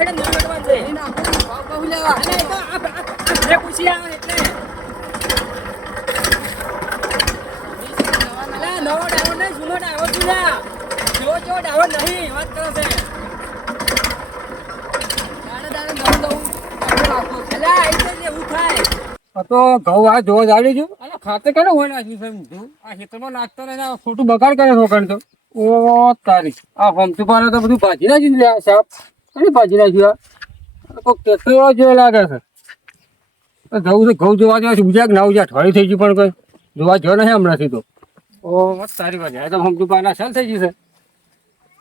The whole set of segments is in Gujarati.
હેડે નવ લડવા છે એને આપણે ભાવ કહું લેવા અને એ તો આ પૂછી આવે એટલે અલા નવો ડાવો નહીં જૂનો ડાવો છું લ્યા જો ડાવો નહીં વાત કરો છે દાડે દાડે નવું નવું આપણે રાખો અલા એટલે જ એવું થાય આ તો ઘઉં આ જોવા જાડી છું અને ખાતે કેને હોય નાખ્યું છે ઊંધું આ ખેતરમાં નાખતો ને આ ખોટું બગાડ કરે છોકરાને તો ઓ તારી આ હમતું પાને તો બધું ભાજી નાખ્યું લે આ સાપ કઈ ભાજી નાખ્યું આ કોઈક ટ્રેક્ટર જેવો લાગે છે જવું છે ઘઉં જોવા જવા ઉજ્યા કે ના ઉજ્યા ઠવાડી થઈ ગયું પણ કોઈ જોવા જો નહીં હમણાંથી તો ઓ તારી વાત તો હમતું પાના સાલ થઈ ગયું છે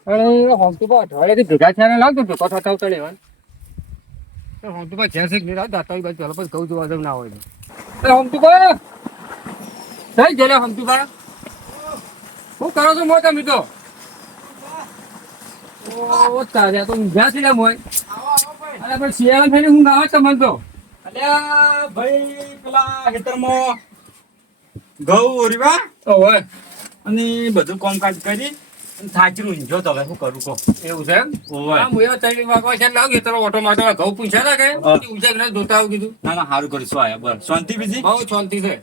અને હમતું પા અઠવાડિયાથી ભેગા થયા લાગતો ભેગો થતા આવતા લેવા હમતું પા જ્યાં છે નહીં દાતા બાજુ પેલા પછી ઘઉં જોવા જવું ના હોય હમતું પા થઈ ગયેલા હમતું પા શું કરો છો મોટા મીઠો ઓ તારે તો ઊંઘ્યા છે મોય અરે પણ શિયાળા થઈને ઊંઘ આવે તમને તો અલ્યા ભાઈ પેલા ખેતરમાં ઘઉં ઓરીવા હોય અને બધું કામકાજ કરી થાચી ઊંઝો તો હવે શું કરું કહો એવું છે એમ ઓવે. હા હું એવા ત્રણ વાગવા છે લાવ કે તારો ઓટો માટો ઘઉં પૂછ્યા ના કે ઊંઝા ના જોતા આવું કીધું ના ના સારું કરીશું આયા બસ શાંતિ બીજી બહુ શાંતિ છે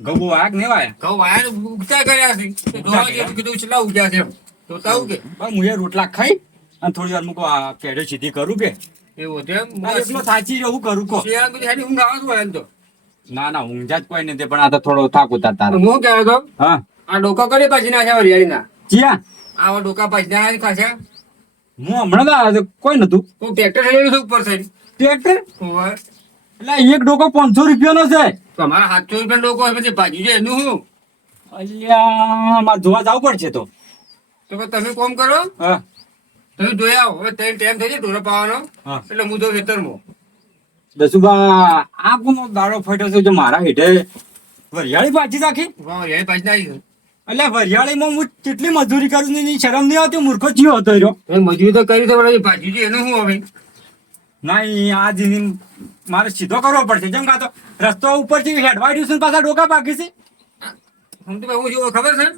ઘઉં બહુ આયા કે નહીં આયા ઘઉં વાયા ઉગતા કર્યા છે જોવા જઈએ તો કીધું છેલ્લા ઉગ્યા છે એમ જોતા આવું કે બસ હું એ રોટલા ખાઈ અને થોડી વાર મૂકો આ કેડે સીધી કરું કે એવું છે એમ ના, એટલો થાચી રહ્યો શું કરું કહો શિયાળા બધી હારી ઊંઘ આવે છે હોય એમ તો ના ના ઊંઝા જ કોઈ નથી પણ આ તો થોડો થાક ઉતાર તારે હું કહેતો હતો હા આ ડોકા કરી પાછી નાખ્યા હરિયાળીના ચિયા આવા ડોકા પાછી ના ખાસ્યા હું હમણાં તો આવ્યો તો કોઈ નતું કોઈ ટ્રેક્ટર લઈ લીધું ઉપર સાઈડ ટ્રેક્ટર હોય એટલે એક ડોકો 500 રૂપિયાનો છે તમારા 700 રૂપિયા ડોકો હોય પછી ભાજી છે એનું શું અલ્યા મારે જોવા જવું પડશે તો તો પછી તમે કોમ કરો હા તમે જોઈ આવો હવે ટાઈમ થઈ જાય ઢોરો પાવાનો હા એટલે હું તો ખેતરમાં દસુબા આ કોનો દાડો ફટ્યો છે જો મારા હેઠે વરિયાળી પાછી રાખી હરિયાળી પાછી ના આવી એટલે વરિયાળીમાં હું કેટલી મજૂરી કરું ને એની શરમ નહીં આવતી મૂર્ખો ચિયો હતો રહ્યો એ મજૂરી તો કરી છે પણ ભાજી છે એનું શું હવે ના આ જીની મારે સીધો કરવો પડશે જેમ કાં તો રસ્તો ઉપરથી હેડવાડ્યું છે ને પાછા ડોકા પાકી છે હું તો હું જેવો ખબર છે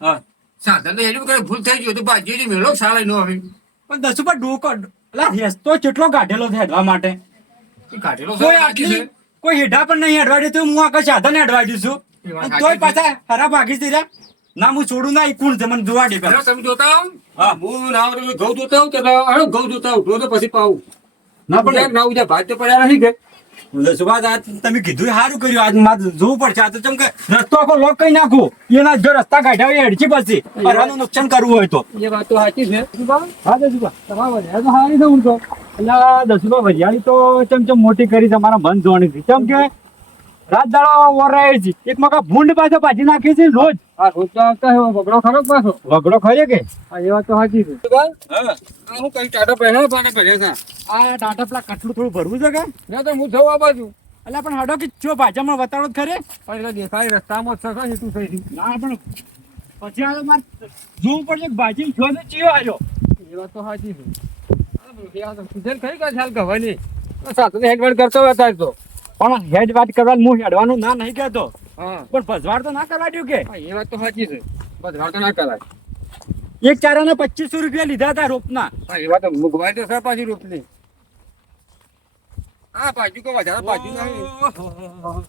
હા સાધન તો હેડ્યું કરે ભૂલ થઈ ગયું તો ભાજી મેળો સારા નો હવે પણ દસુબા ડોકો એટલે રસ્તો કેટલો કાઢેલો છે હેડવા માટે એ કાઢેલો કોઈ સારો આટલી છે કોઈ હેઠા પણ નહીં હેડવાડ્યું તો હું આખા સાધન હેડવાડ્યું છું એ વાત અને તોય સાચી છે. પાછા હરા ભાગી દીધા ના હું છોડું ના ઈ કોણ છે મને જોવા દે અરે પેલા તમે જોતા આવો હા. હું ના આવું તો ઘઉં જોતા આવું કે અરે ઘઉં જોતા આવું તો પછી પાવું ના પણ ના ઉજા ભાજ તો પડ્યા નથી કે દસુબા આજ તમે કીધું એ સારું કર્યું આજ મારે જોવું પડશે આ તો ચમ કે રસ્તો આખો લોક કરી નાખો એના જો રસ્તા કાઢ્યા હોય હેડચી પછી હરાનું નુકસાન કરવું હોય તો એ વાત તો સાચી છે હા દસુબા તમારા વરિયાળી તો સારી છે હું તો એટલે દસુબા વરિયાળી તો ચમ મોટી કરી તમારા મન જોવાની છે ચમ કે રાત દાડો વરાય છે એક મકા ભૂંડ પાછો પાછી નાખી છે રોજ આ રોજ તો આવતા હોય બગડો ખરો પાછો વગડો ખરી કે હા એ વાત તો સાચી છે હા આ હું કઈ ટાટો પહેલા પાને ભર્યા છે આ ટાટા પેલા કટલું થોડું ભરવું છે કે ના તો હું જવા બાજુ એટલે પણ હડો કે ચો ભાજામાં વતાડો જ ખરે પણ એટલે દેખાય રસ્તામાં જ છે કઈ તું થઈ ના પણ પછી આ તો મારે જોવું પડશે કે ભાજી જો તો ચિયો આવ્યો એ વાત તો સાચી છે સુધેર ખરી કે ખ્યાલ કહેવાની સાથે હેડવાડ કરતો હોય તાર તો પણ હેડ વાત કરવા હું હેડવાનું ના નહીં કહેતો હા પણ ભજવાડ તો ના કરવા દ્યું કે હા, એ વાત તો સાચી છે બસ વાત તો ના કરાય એક ચારાના 2500 રૂપિયા લીધા હતા રોપના હા એ વાત તો મુગવાઈ તો છે પાછી રૂપની હા બાજુ કો વધારે બાજુ નહીં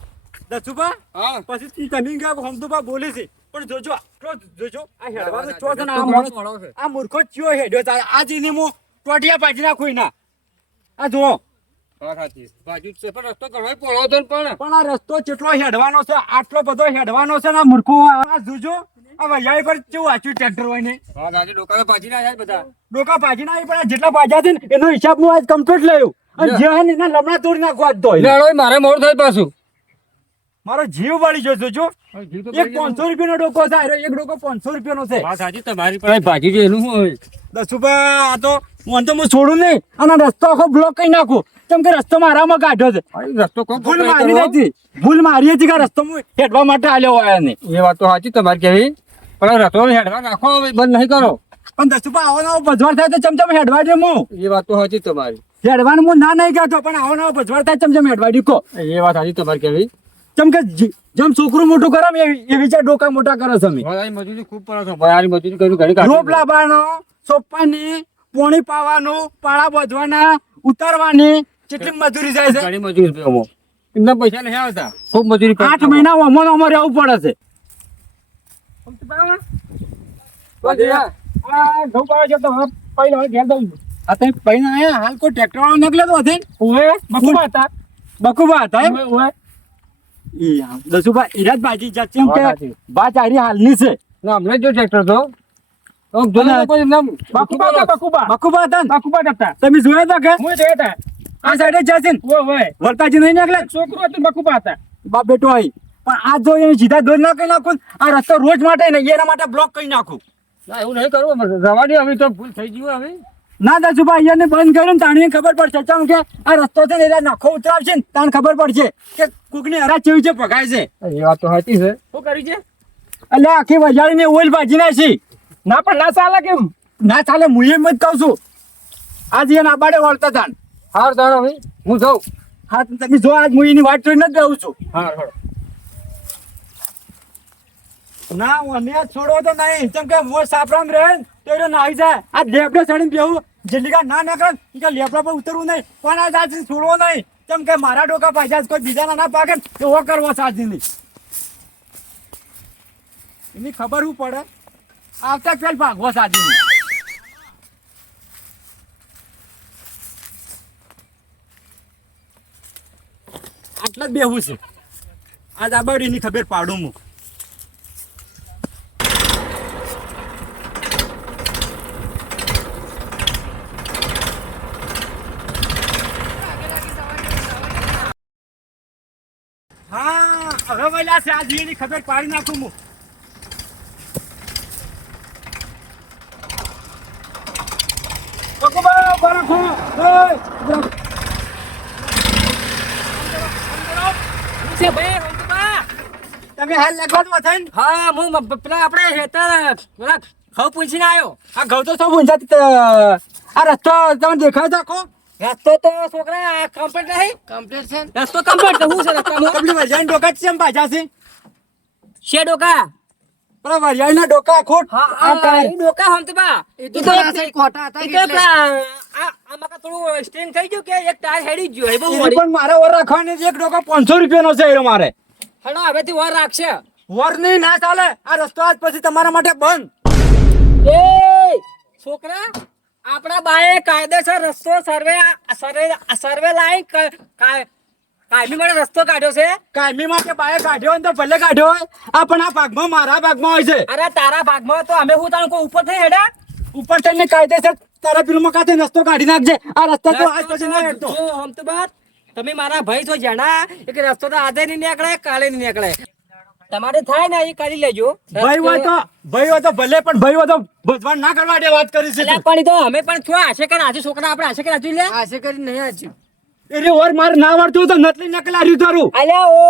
દસુબા હા પછી તમે ગયા હમદુબા બોલે છે પણ જોજો આટલો જોજો આ હેડવાનો ચો છે ને રસ્તો આ ઘણો મોણો છે. આ મૂર્ખો ચિયો હેડ્યો તારે આ જીને હું ટોટિયા પાજી નાખું ના આ જુઓ હા સાચી છે. બાજુ જ છે પણ રસ્તો ઘણો પોળો હતો ને પણ પણ આ રસ્તો કેટલો હેડવાનો છે આટલો બધો હેડવાનો છે ને આ મૂર્ખો આ જોજો આ વૈયાળી પર કેવું વાંચ્યું ટ્રેક્ટર હોય ને હા ગાડી ડોકા પાછી ના જાય બધા ડોકા ભાજી ના આવી પણ આ જેટલા ભાજ્યા છે ને એનો હિસાબ હું આજ કમ્પ્લીટ લઉં અને જે હે ને એના લમણા તોડી નાખો આજ તો લેડો મારે મોડ થાય પાછું મારો જીવ બળી ગયો જોજો જીવ તો એક 500 રૂપિયાનો ડોકો છે અરે એક ડોકો 500 રૂપિયાનો છે વાત સાચી તમારી પણ ભાજી છે એનું શું હોય દસુબા આ તો હું છોડું નહીં અને રસ્તો આખો બ્લોક કરી નાખું કેમ કે રસ્તો મારામાં કાઢ્યો છે રસ્તો કોણ ભૂલ મારી નથી ભૂલ મારી હતી કે રસ્તો હું હેડવા માટે આલ્યો હોય ને એ વાત તો સાચી તમારી કેવી પણ રસ્તો હેડવા નાખો હવે બંધ નહીં કરો પણ દસુબા આવો નવો ભજવાડ થાય તો ચમચમ હેડવા દે હું એ વાત તો સાચી તમારી હેડવાનું હું ના નહીં કહેતો પણ આવો નવો ભજવાડ થાય ચમચમ હેડવા દે કો એ વાત સાચી તમારી કેવી કેમ કે જેમ છોકરું મોટું કરે ને એ વિચાર ડોકા મોટા કરે છે અમે ભાઈ મજૂરી ખૂબ પડે છે ભાઈ મજૂરી કર્યું ઘણી કાઢી રોપ લાવવાનો સોપાની પોણી પાવાનું પાળા બાંધવાના ઉતારવાની કેટલી મજૂરી જાય છે ઘણી મજૂરી છે ઓમો. એમના પૈસા નહીં આવતા ખૂબ મજૂરી કરી 8 મહિના ઓમો ઓમો રહેવું પડે છે આ ઘઉં પાડો છો તો હવે પહેલા હવે ઘેર દઉં છું. આ તમે પૈણા આયા હાલ કોઈ ટ્રેક્ટર વાળો નીકળ્યો તો હશે ઓવે બકુબા હતા બકુબા હતા એમ? ઓવે ઓવે ઈ આમ દસુભા ઈરાજ બાજી જાતી એમ હા, કે બાજી. બા તારી હાલની છે ના હમણાં જો ટ્રેક્ટર તો આમ જોઈને ના. કોઈ નામ બકુબા હતા, બકુબા બકુબા હતા ને? બકુબા હતા તમે જોયા હતા કે હું જોયા હતા આ સાઈડે જ જશે ને ઓવે ઓવે વરતાજી નહીં નીકળે છોકરો હતું બકુબા હતા બાપ બેટો આવી પણ આ જો એને સીધા દોર ના કરી નાખું ને, આ રસ્તો રોજ માટે નહીં એના માટે બ્લોક કરી નાખું ના એવું નહીં કરવું રવા દે હવે તો ભૂલ થઈ ગયું હવે ના દસુભાઈ એને બંધ કર્યું ને તાણીને ખબર પડશે ચમ કે આ રસ્તો છે ને એટલે નાખો ઉતરાવશે ને તાણ ખબર પડશે કે કોકની હરા ચેવી છે પગાય છે એ વાત તો સાચી છે શું કર્યું છે એટલે આખી વજાડીને ઓઇલ ભાજી નાખી ના પણ ના ચાલે કેમ ના ચાલે હું એમ જ કહું છું આજે એને આબાડે વળતા તાણ હાર તારો હવે હું જાઉં હા તો તમે જો આજ હું એની વાત જોઈને જ રહું છું હાર હાર ના મને આ છોડવો તો નહીં કેમ કે મોર સાપરામ રહે ને તો એને નાહી જાય આ લેબડે ચડીને બેહું જલ્દી ના નીકળે ને કે લેબડા પર ઉતરવું નહીં પણ આ સાજી છોડવો નહીં કેમ કે મારા ડોકા પાછા કોઈ બીજાના ના પાકે ને એવો કરવો સાજીની એની ખબર શું પડે આવતા પેલ ભાગવો સાજીની આટલા જ બેહું છે આજ આ બડીની ખબર પાડું હું હા હવે વળ્યા છે આ જીની ખબર પાડી નાખું હું બકુબા બરખો છે ભાઈ હંતુબા તમે હાલ લગવાનું થઈને હા હું પેલા આપણે હેતર પેલા ખવ પૂછીને આવ્યો આ ઘઉં તો સૌ ઊંઝા આ રસ્તો તમે દેખાય તો આખો રસ્તો તો છોકરા કમ્પ્લીટ નહીં કમ્પ્લીટ છે ને? રસ્તો કમ્પ્લીટ તો હું છે રસ્તામાં તમને વરિયાળી ડોકા જ કેમ પાછા છે છે ડોકા પેલા વરિયાળીના ડોકા ખોટ હા એ ડોકા હંતુબા એ તો પેલા સાઈડ ખોટા હતા ઈ કે તો એટલે. પેલા આમાં થોડું સ્ટ્રેન થઈ ગયું કે એક ટાયર હેડી જ ગયો એ બહુ એને વળી પણ મારે વર રાખવાની છે, એક ડોકા 500 રૂપિયાનો છે એનો મારે હણો હવેથી વાર રાખશે વર નહીં ના ચાલે આ રસ્તો આજ પછી તમારા માટે બંધ એ છોકરા આપણા બાએ કાયદેસર રસ્તો સર્વે લાઈન કાયમી માટે રસ્તો કાઢ્યો છે કાયમી માટે બાએ કાઢ્યો હોય ને તો ભલે કાઢ્યો હોય આ પણ આ ભાગમાં મારા ભાગમાં હોય છે અરે તારા ભાગમાં તો અમે હું તારું કોઈ ઉપર થઈ હેડા ઉપર થઈને કાયદેસર તારા પેલું કાંઠે રસ્તો કાઢી નાખજે આ રસ્તો તો આજ પછી ના હેડતો જો હમ તો બાત તમે મારા ભાઈ છો જાણા કે રસ્તો તો આજે નહીં નીકળે કાલે નહીં નીકળે તમારે થાય ને એ કરી લેજો ભાઈ હોય તો ભલે પણ ભાઈ હોય તો ભજવાન ના કરવા દે વાત કરી છે અલ્યા પણ ઈ તો અમે પણ છો આશે કે આજે છોકરા આપણે આશે કે આજુ લે આશે કરી નહીં આજ એરી ઓર માર ના આવડતું તો નટલી નકલા રહ્યું તારું અલ્યા ઓ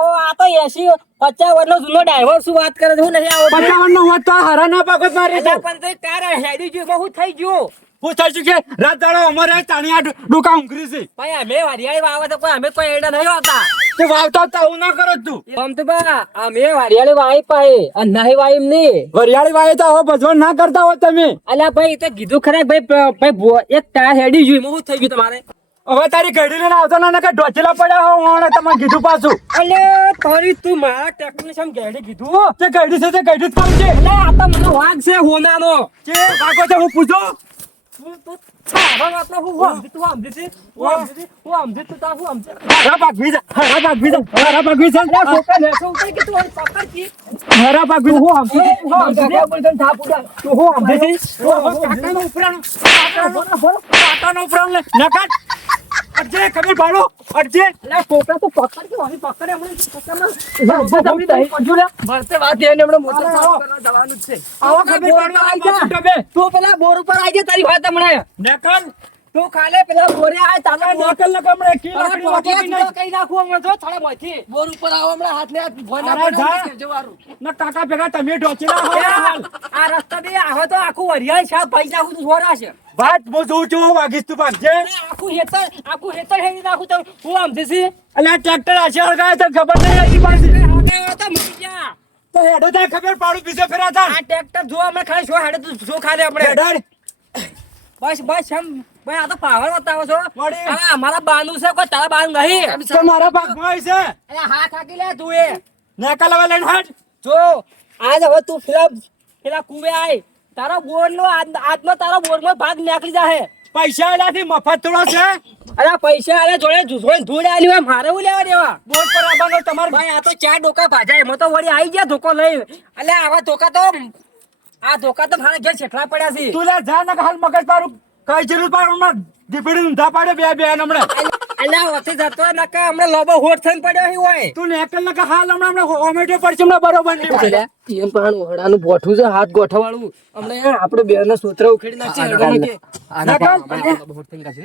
હો આ તો 80 50 વર્ષનો જૂનો ડ્રાઈવર શું વાત કરે છે હું નહીં આવડતું 55 નો હોત તો હરા ના પાકત મારી અલ્યા પણ તો તારા હેડી ગયું હું થઈ ગયું હું થઈ છું કે રાત દાડો અમારે તાણી આ ડોકા ઊંઘરી છે ભાઈ અમે વાડિયાળી વાવે તો કોઈ અમે કોઈ એડા નહીં હોતા તે વાવતા તો આવું ના કરો તું આમ તો બા અમે વાડિયાળી વાવી પાએ અને નહીં વાવી એમ નહીં વરિયાળી વાય તો હવે ભજવાન ના કરતા હો તમે અલ્યા ભાઈ તો કીધું ખરા ભાઈ એક ટાયર હેડી ગયું હું થઈ ગયું તમારે હવે તારી ઘડી લઈને આવતો ના કે ઢોચેલા પડ્યા હો હું તમને કીધું પાછું અલ્યા તારી તું મારા ટેકનિશિયન ગેડી કીધું તે ઘડી છે તે ઘડી જ કરું છે અલ્યા આ તો મને વાઘ છે હોનાનો કે કાકો છે હું પૂછું તું તારા વાતનો હું સમજી તું સમજી તું તાર હું સમજી હરા ભાગવી છે હરા ભાગવી છે હરા ભાગવી છે અલ્યા છોકરા લેસો ઉપર કે તું પકડ કી હરા ભાગવી છે હું સમજી હું સમજી બોલતો થાપ ઉડા તું હું સમજી કાકાનો ઉપરાણો કાકાનો ઉપરાણો લે નકાટ અડજે ખબર પાડો અડજે અલ્યા છોકરા તો પકડ કે અહીં પકડે હમણાં પકડમાં પંજુ લે ભરતે વાત એને હમણાં મોટર સાફ કરવા જવાનું જ છે આવો ખબર પાડો આ છૂટો બે તું પેલા બોર ઉપર આવી જા તારી વાત હમણાં નકલ તું ખાલે પેલા બોરે આ તારા નકલ ન કમણે કી લાકડી વાટી નહીં કઈ નાખું હમણાં જો થોડા મોથી બોર ઉપર આવો હમણાં હાથ ને હાથ ભોય ના અરે પડે જા. કે જવારું ના કાકા ભેગા તમે ઢોચેલા હો હાલ આ રસ્તા બે આવો તો આખું વરિયાળી છા ભાઈ નાખું તું છોરા છે વાત બહુ જોઉં છું વાગીશ તું ભાગજે આખું હેતર હેડી નાખું તો હું આમ જશે અલ્યા ટ્રેક્ટર આશે અળગાય તો ખબર નહીં હતી પાછી તો મરી જા તો હેડો તા ખબર પાડું બીજો ફેરા તા આ ટ્રેક્ટર જો અમે ખાલી શો હેડે તું જો ખાલે આપણે હેડાડ બસ એમ ભાઈ આ તો પાવર બતાવો છો વળી. અરે અમારા બાનું છે કોઈ તારા બાનું નહીં તો મારા ભાગમાં છે અરે હાથ હાકી લે તું એ નેકા લવા લઈને હાટ જો આજ હવે તું પેલા કુવે આય તારો બોર્ડ નો આજનો તારો બોર્ડ માં ભાગ નીકળી જાહે પૈસા એલાથી મફત થોડો છે અરે પૈસા આલે જોડે ધૂળ આલી હોય મારે હું લેવા દેવા બોર્ડ પર આવવાનો તમારે ભાઈ આ તો ચાર ડોકા ભાજાય એમાં તો વળી આવી ગયા ધોકો લઈ એટલે આવા ધોકા તો આ ધોકા તો મારા ઘેર છેટલા પડ્યા છે તું લે જા ને હાલ મગજ તારું કઈ જરૂર પાડું દીપડી ઊંધા પાડે બે હમણાં અલ્યા ઓથી જતો નકા હમણાં લોબો હોટ થઈને પડ્યો અહીં હોય તું નેકલ ને હાલ હમણાં ઓમેટો પડશે હમણાં બરોબર નહીં પડે એમ પણ વડાનું બોઠું છે હાથ ગોઠવાળું હમણાં આપણે બે ના સોતરા ઉખેડી નાખશે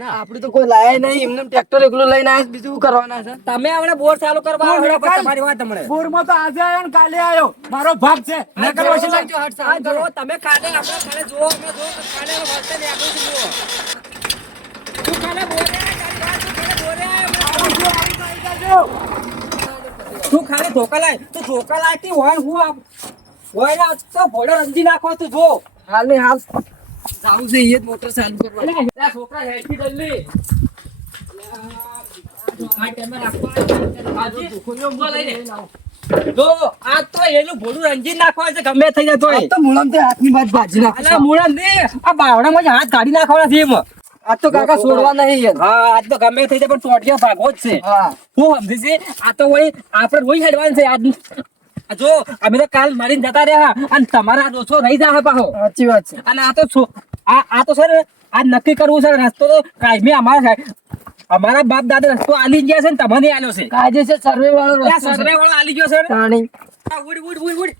આપણે તો કોઈ લાયા નહીં એમને ટ્રેક્ટર એકલું લઈને આવ્યા બીજું શું કરવાના છે તમે હમણે બોર ચાલુ કરવા બોર આવ્યો, નકલ. તમારી વાત હમણે બોરમાં તો આજે આવ્યો ને કાલે આવ્યો મારો ભાગ છે નેકલ વસી લાગજો હાટ આ જુઓ, તમે કાલે આપણે કાલે જુઓ અમે જુઓ તો કાલે વર્તે ને આપણે શું જુઓ તું કાલે બોરે તારી વાત તું કાલે બોરે તું ખાલી ધોકા લાય તું ધોકા લાયતી હોય હું હોય ને આજ તો ભોળો રંજી નાખો તું જો હાલ ને હાલ જાવું છે એ જ મોટર ચાલુ કરવા અલ્યા છોકરા હેઠી જલ્દી આ ટાઈમે રાખવા જો આ તો એનું ભોળું રંજી નાખવા છે ગમે થઈ જાય તોય તો મુળામ તે હાથની બાજ ભાજી નાખું અલા મૂળા દે આ બાવડામાં જ હાથ કાઢી નાખવાના છે એમાં આ તો કાકા છોડવા નહીં યાર હા આજ તો ગમે થઈ જાય પણ ટોટિયા ભાગો જ છે હા હું સમજી છે આ તો વળી આપણે રોઈ હેડવાનું છે આજ આ જો અમે તો કાલ મારીને જતા રહ્યા અને તમારા દોસ્તો રહી જાય પાછો સાચી વાત છે અને આ તો આ તો સર આ નક્કી કરવું છે રસ્તો તો કાયમી અમારા બાપ દાદા રસ્તો આલી ગયા છે ને તમને આલ્યો છે કાયદેસર સર્વે વાળો રસ્તો છે. સર્વે વાળો આલી ગયો સર તાણી ઉડ ઉડ ઉડ ઉડ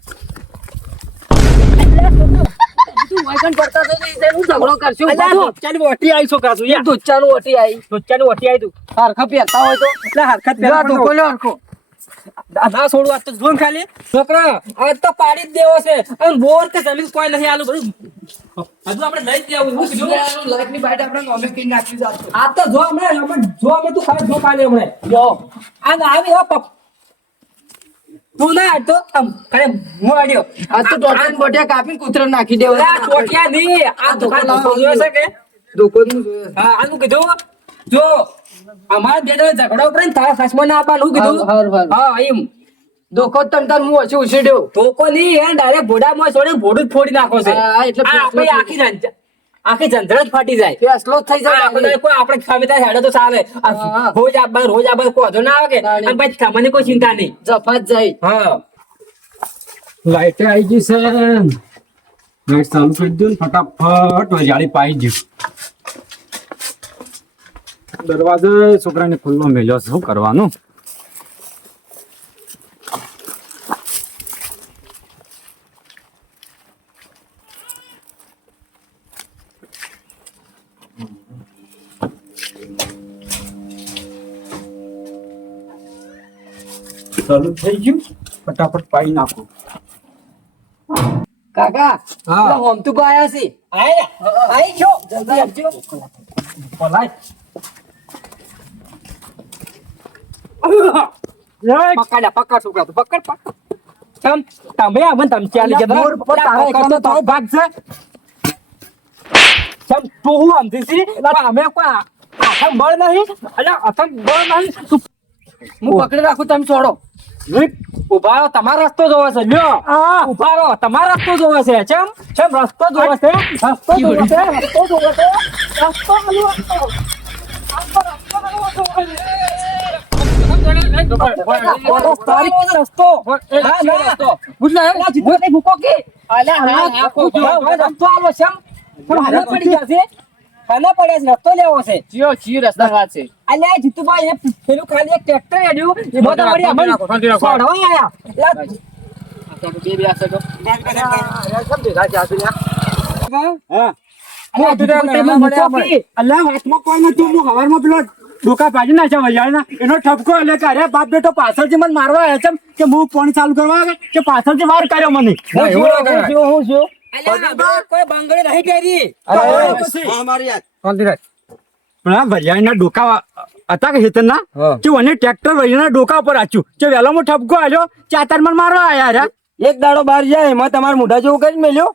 તું વાયકણ કરતા તો નહીં હું ઝઘડો કરશું અલ્યા ધોચાની ઓટી આવી છો કાસુ યાર દુચ્ચાનું ઓટી આવી ધોચાની ઓટી આવી તું હરખા પહેરતા હોય તો એટલે હરકત પેલા ધોકો લ્યો હરખો ના છોડું આ તો જોન ખાલી છોકરા આ તો પાડી જ દેવો છે અને બોર કે જમીન કોઈ નહીં આલું બધું હજુ આપણે લઈ જ જવું હું કીધું લાઈફની બાઈટ આપણે નોમે કરી નાખી જાતો આ તો જો હમણાં જો અમે તું ખાલી જો પાડે હમણાં જો આ આવી હો પપ તું ના તો કરે હું આડ્યો આ તો ટોટિયા બોટિયા કાપીને કૂતરા નાખી દેવા આ ટોટિયા નહીં આ દુકાન જોયો છે કે દુકાનનું જોયું. હા આનું કીધું જો અમારા બે જણા ઝઘડો કરે ને તારા સાસમાં ના આપવાનું કીધું હર હર. હા એમ ધોકો જ તમ તાર હું ઓછી ઉછેડ્યો તો કોની હે ડાયરેક્ટ ભોડામાં છોડે ભોડું જ ફોડી નાખો છે હા, એટલે આ આપણી આખી ઝંઝર જ ફાટી જાય તે અસલો જ થઈ જાય આપણે કોઈ આપણે ખામી થાય હેડો તો ચાલે આ હા. રોજ આબા કોઈ વાંધો ના આવે કે ના, નહીં. અને પછી ખાવાની કોઈ ચિંતા નહીં જફાત જાય હા લાઈટ આવી ગઈ છે લાઈટ ચાલુ કરી દો ને ફટાફટ વજાળી પાઈ ગયું દરવાજો છોકરાને ખુલ્લો મેલ્યો છે શું કરવાનું ચાલુ થઈ ગયું ફટાફટ પાઈ નાખો કાકા હા. પેલા હોમતુકો આયા છે આઈ ગયો જલ્દી આવજો પલાય પકડ છોકરા તું પકડ તમે આમાં તમે ચાલી ગયા બોર પર તારા એકલાનો તારો ભાગ છે તું હું સમજી છી અમે કોઈ આથમ બળ નહીં એટલે આથમ બળ નહીં તું હું પકડી રાખું તમે છોડો ઉભા રહો તમારો રસ્તો જોવે છે લ્યો ઉભા રહો તમારો રસ્તો જોવે છે ચમ રસ્તો જોવે છે રસ્તો જોવે છે રસ્તો જોવે છે રસ્તો આલ્યો રસ્તો અલ્યા જીતુભાઈ પેલું ખાલી એક ટ્રેક્ટર હેડ્યું એમાં તમારી અમલ છોડવા આયા હા જીતુભાઈ અલ્લાહ હાથમાં કોઈ નતું હું હવારમાં પેલો ડોકા ભાજી નાખ્યા વજાળના એનો ઠપકો એટલે કે અરે બાપ બેટો પાછળથી મને મારવા આવ્યા છે કે હું પાણી ચાલુ કરવા આવે કે પાછળથી વાર કર્યો મને કોઈ બંગડી નહીં પહેરી પણ આ વરિયાળના ડોકા હતા કે હેતનના કે મને ટ્રેક્ટર વરિયાળના ડોકા ઉપર આચ્યું કે વહેલામાં ઠપકો આવ્યો ચાર તાર મને મારવા આવ્યા રે એક દાડો બહાર જાય એમાં તમારા મોઢા જેવું કરી મેલ્યો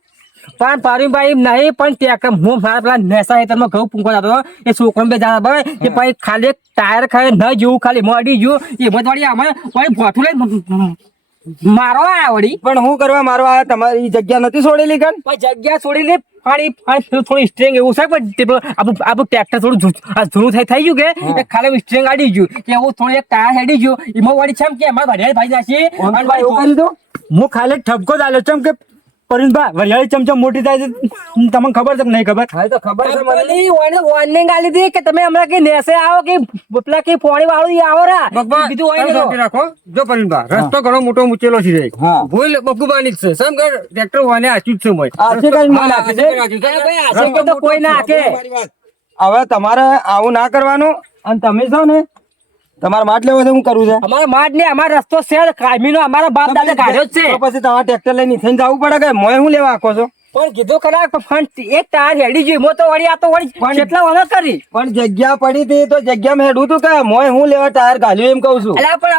પણ પારુભાઈ નહીં પણ ટ્રેક્ટર હું મારા પેલા નેસા હેતરમાં ઘઉં પૂંખવા જતો હતો. એ છોકરો બે જતા બરાબર એ પછી ખાલી એક ટાયર ખાય ન જેવું ખાલી મોડી ગયું એ વળી અમે વળી ભોઠું લઈને મારો આયા વળી. પણ હું કરવા મારો આ તમારી જગ્યા નથી છોડેલી કન? પણ જગ્યા છોડીને થોડું સ્ટ્રેંગ એવું છે પણ તે પેલું આપણું ટ્રેક્ટર થોડું જૂનું થઈ ગયું કે ખાલી સ્ટ્રેંગ આડી ગયું કે એવું થોડું એક ટાયર હેડી ગયું એમાં વળી છે કે અમારે ભરિયાળી ભાઈ નાખીએ અને ભાઈ એવું કરી દો. હું ખાલી ઠપકો જ આલ્યો ચમ કે પરેશભાઈ વરિયાળી ચમચમ મોટી થાય છે તમને ખબર છે કે નહીં ખબર? હા તો ખબર છે મને. પેલી warning આલી હતી કે તમે હમણાં કે નેસે આવો કે પેલા કે પોણી વાળું ઈ આવો રા બબ્બા, બીજું હોય તમે ને શાંતિ રાખો. જો પરેશભા, રસ્તો ઘણો મોટો મૂકેલો છે. હા. ભૂલ બબ્બુભાઈની જ છે. સમ કે ટ્રેક્ટર વાને આચ્યું જ છે મોય. આથી કઈ હા, મને નાખે આથી છે? કઈ આચ્યું છે. ભાઈ આશે કે તો કોઈ ના હાકે. હવે તમારે આવું ના કરવાનું. અને તમે છો ને તમારે માટ લેવો છે હું કરવું છે? અમારો માડ ને અમારો રસ્તો છે કાયમીનો અમારા બાપ દાદા કાઢ્યો જ છે. તો પછી તમારે ટ્રેક્ટર લઈને થઈને જવું પડે કે મોય હું લેવા આખો છો? પણ કીધું ખરા પણ એક ટાયર હેડી ગયું મો તો વળી આ તો વળી કેટલા વખત કરી પણ જગ્યા પડી હતી તો જગ્યામાં હેડું તું કે મોય હું લેવા ટાયર ઘાલ્યું એમ કહું છું. અલ્યા પણ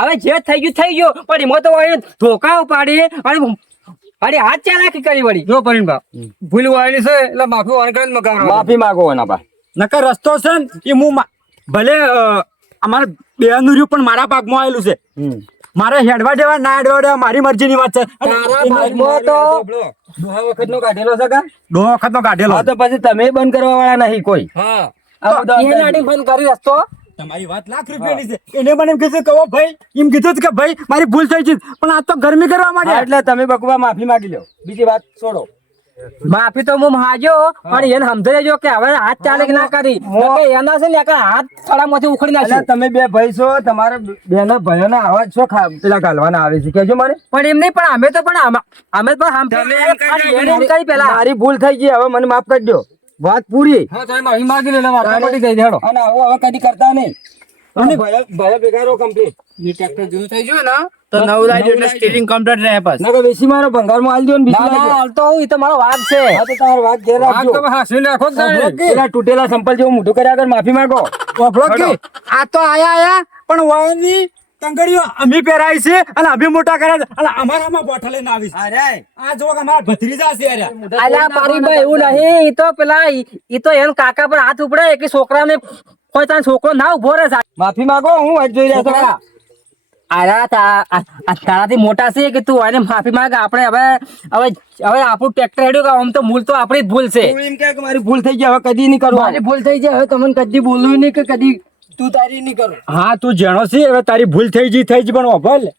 હવે જે થઈ ગયું પણ એમાં તો વળી ધોકા ઉપાડી અને હાથ ચાલાકી કરી વળી. જો પરેશભા, ભૂલ વાળેલી છે એટલે માફી વાણ કરીને મગાવવાનો. માફી માંગો એના પા. નકર રસ્તો છે ને એ હું ભલે અમારે બેનું રહ્યું પણ મારા પાકમાં આવેલું છે. મારે હેડવા દેવા ના હેડવા દેવા મારી મરજીની વાત છે. તારા ભાગમાં તો દોહા વખતનો કાઢેલો છે કા? 2 વખતનો કાઢેલો. હા તો પછી તમે બંધ કરવા વાળા નહીં કોઈ. હા. આ બધા એ નાડી બંધ કરી રસ્તો તમારી વાત લાખ રૂપિયાની છે. એને મને એમ કીધું કે ઓ ભાઈ એમ કીધું કે ભાઈ મારી ભૂલ થઈ છે પણ આ તો ગરમી કરવા હા, માંડ્યા. એટલે તમે બકવા માફી માંગી લો. બીજી વાત છોડો. માફી તો હું માજો પણ એને સમજાઈ દેજો કે હવે હાથ ચાલે કે ના કરી નકર એના છે ને કે હાથ ખડામાંથી ઉખડી એટલે નાખ્યો. તમે બે ભાઈ છો તમારે બેના ભાઈઓના આવાજ છો પેલા ગાલવાના આવે છે કેજો મને. પણ એમ નહીં પણ અમે તો પણ અમે તો સાંભળ્યું કરી પેલા મારી ભૂલ થઈ ગઈ હવે મને માફ કરી દો. વાત પૂરી. હા, તમે માફી માંગી લો એટલે વાર્તા પતી ગઈ. હેડો. અને આવું હવે કદી કરતા નહીં. અને ભાઈઓ ભેગા રહો complete. એ ટ્રેક્ટર જૂનું થઈ ગયું ને તો નવું લાવજો એટલે સ્ટીરિંગ કમ્પ્લીટ રહે બસ. નકર વેચી મારો ભંગારમાં આલી દો ને બીજું ના ના લાવજો. હાલતો હું, ઈ તો મારો વાઘ છે. હા તો તમારે વાત ઘેર આ રાખજો. તમે હાંસીને રાખો જ તાણે. પેલા તૂટેલા સંપલ જેવું મોઢું કર્યા આગળ માફી માંગો. વાપરો કે આ તો આયા પણ વાયની તંગડીઓ અમે પહેરાય છે અને અમે મોટા કર્યા છે અને અમારામાં બોઠા લઈને આવી છે. અરે આ જો કે અમારા ભત્રીજા છે યાર. અલ્યા પારીભાઈ એવું નહીં, ઈ તો પેલા ઈ તો એમ કાકા પર હાથ ઉપડે કે છોકરાને કોઈ તારો છોકરો ના ઉભો રહે સાહેબ. માફી માંગો. હું વાત જોઈ રહ્યા છોકરા, છો. તારાથી મોટા છે કે તું એને માફી માંગ. આપણે હવે આપણું ટ્રેક્ટર હેડ્યું કે આમ તો ભૂલ તો આપણી જ ભૂલ છે. તું એમ કહે કે મારી ભૂલ થઈ ગઈ હવે કદી નહીં કરું. મારી ભૂલ થઈ જાય હવે તમને કદી બોલવું નહીં કે કદી તું તારી નહીં કરું. હા તું જાણો છે હવે તારી ભૂલ થઈ ગઈ પણ ભલે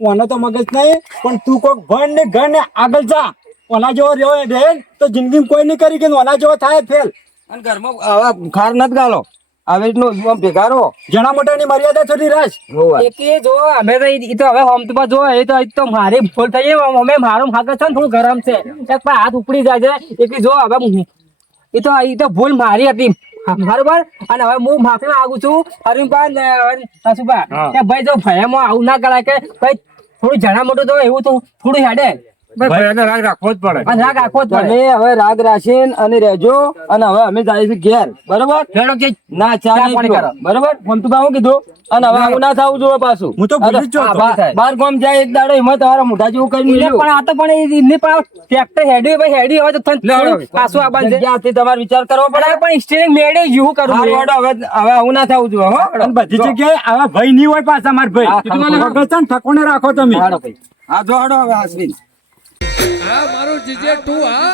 ઓનો તો મગજ નહીં પણ તું કોક ભણ ને ઘર ને આગળ જા. ઓના જેવો રહ્યો રહે તો જિંદગી કોઈ નહીં કરી કે ઓના જેવો થાય ફેલ. અને ઘરમાં આવા ખાર નથી ગાલો. આવી રીતનું આમ ભેગા રહો. જણા મોટાની મર્યાદા થોડી રાખ. એકે જો અમે તો ઈ તો હવે હમતમાં જો એ તો મારી ભૂલ થઈ ગઈ. અમે મારું ભાગ છે ને થોડું ગરમ છે એક પણ હાથ ઉપડી જાય છે એટલે જો હવે ઈ તો ભૂલ મારી હતી બરોબર. અને હવે હું માફી માંગુ છું અરુણભાઈ ને નસુભા કે ભાઈ જો ભયામાં આવું ના કરાય કે ભાઈ થોડું જણા મોટું તો એવું તો થોડું હેડે ભાઈ એને રાગ રાખવો જ પડે. અને રાગ રાખવો જ તમે પડે. હવે રાગ રાખીને અને રહેજો. અને હવે અમે જઈએ છીએ ઘેર. બરોબર હેડો કે ના ચા ચા નહીં પાણી પીવો. કરો. બરોબર ફમતું હું કીધું. અને હવે આવું ના થવું જોઈએ પાછું. હું તો ભૂલી જ ગયો હતો. બાર ગામ જાય એક દાડો એમાં તમારા મોઢા જેવું કરી એટલે મળ્યું. પણ આ તો પણ એની પણ ટ્રેક્ટર હેડ્યું ભાઈ હેડી હવે તો થોડું પાછું આ બાજુ જગ્યાથી તમારે વિચાર કરવો પડે. પણ સ્ટીરિંગ મેળે જેવું કરવું હારું છે. હેડો, હવે આવું ના થવું જોઈએ. હો અને બધી જગ્યાએ આવા ભાઈ નહીં હોય પાછા મારા ભાઈ. મગજ છે ને ઠકોને રાખો તમે. હા જો હેડો હવે હાસવીન. હા, મારું જીજે તું હા